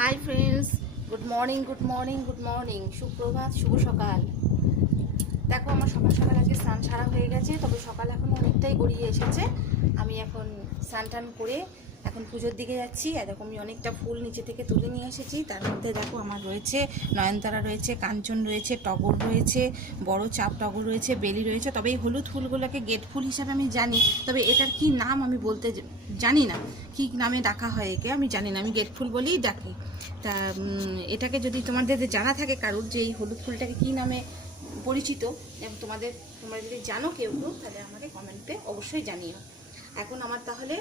Hi friends, good morning good morning good morning, সুপ্রভাত, শুভ সকাল। দেখো আমার সকাল সকাল আজকে স্নান সারা হয়ে গেছে, তবে সকাল এখন অনেকটাই গড়িয়ে এসেছে। আমি এখন স্নান টান করে এখন পুজোর দিকে যাচ্ছি। এরকম আমি অনেকটা ফুল নিচে থেকে তুলে নিয়ে এসেছি। তার মধ্যে দেখো আমার রয়েছে নয়নতারা রয়েছে, কাঞ্চন রয়েছে, টগর রয়েছে, বড় চাপ টগর রয়েছে, বেলি রয়েছে। তবে এই হলুদ ফুলগুলোকে গেট ফুল হিসাবে আমি জানি, তবে এটার কি নাম আমি বলতে জানি না, কি নামে ডাকা হয় একে আমি জানি না, আমি গেট ফুল বলেই ডাকি। তা এটাকে যদি তোমাদের জানা থাকে কারোর যে এই হলুদ ফুলটাকে কী নামে পরিচিত, এবং তোমরা যদি জানো কেউ তাহলে আমাকে কমেন্টে অবশ্যই জানিও। এখন আমার তাহলে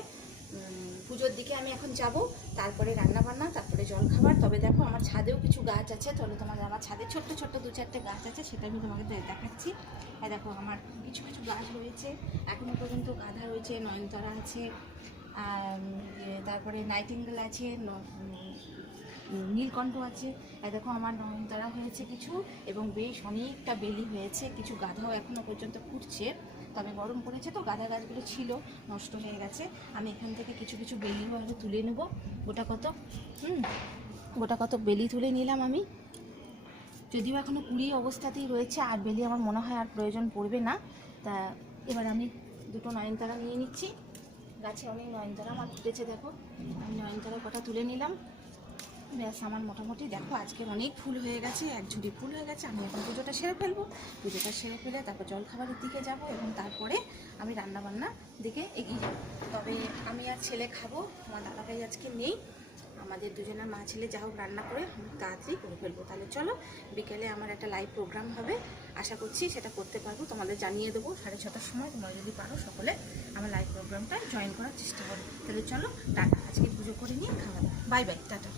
পুজোর দিকে আমি এখন যাব, তারপরে রান্না বান্না, তারপরে জল খাবার। তবে দেখো আমার ছাদেও কিছু গাছ আছে, তাহলে তোমাদের আমার ছাদে ছোট্ট ছোট্ট 2-4টে গাছ আছে, সেটা আমি তোমাকে দেখাচ্ছি। আর দেখো আমার কিছু কিছু গাছ রয়েছে, এখনও পর্যন্ত গাঁদা রয়েছে, নয়নতারা আছে, তারপরে নাইটিঙ্গেল আছে, নীলকণ্ঠ আছে। আর দেখো আমার নয়নতারা হয়েছে কিছু, এবং বেশ অনেকটা বেলি হয়েছে, কিছু গাঁদাও এখনও পর্যন্ত ফুটছে। তবে গরম পড়েছে তো গাঁদা গাছগুলো ছিল নষ্ট হয়ে গেছে। আমি এখান থেকে কিছু কিছু বেলিও আগে তুলে নেব। গোটা কত বেলি তুলে নিলাম আমি, যদিও এখনও কুড়ি অবস্থাতেই রয়েছে, আর বেলি আমার মনে হয় আর প্রয়োজন পড়বে না। তা এবার আমি দুটো নয়নতারা নিয়ে নিচ্ছি। গাছে অনেক নয়নতারা আমার ফুটেছে, দেখো আমি নয়নতারা কটা তুলে নিলাম। ব্যাস আমার মোটামুটি দেখো আজকের অনেক ফুল হয়ে গেছে, এক ঝুড়ি ফুল হয়ে গেছে। আমি এখন পুজোটা সেরে ফেলবো, পুজোটা সেরে ফেলে তারপর জলখাবারের দিকে যাব, এবং তারপরে আমি রান্নাবান্নার দিকে এগিয়ে যাব। তবে আমি আর ছেলে খাবো, আমার দাদাভাই আজকে নেই। আমাদের দুজনের মা ছেলে যা হোক রান্না করে তাড়াতাড়ি করে ফেলবো। তাহলে চলো, বিকেলে আমার একটা লাইভ প্রোগ্রাম হবে, আশা করছি সেটা করতে পারবো, তোমাদের জানিয়ে দেবো 6:30টার সময়। তোমরা যদি পারো সকলে আমার লাইভ প্রোগ্রামটা জয়েন করার চেষ্টা করো। তাহলে চলো টাটা, আজকে পুজো করে নিয়ে খাওয়া দাওয়া, বাই বাই, টাটা।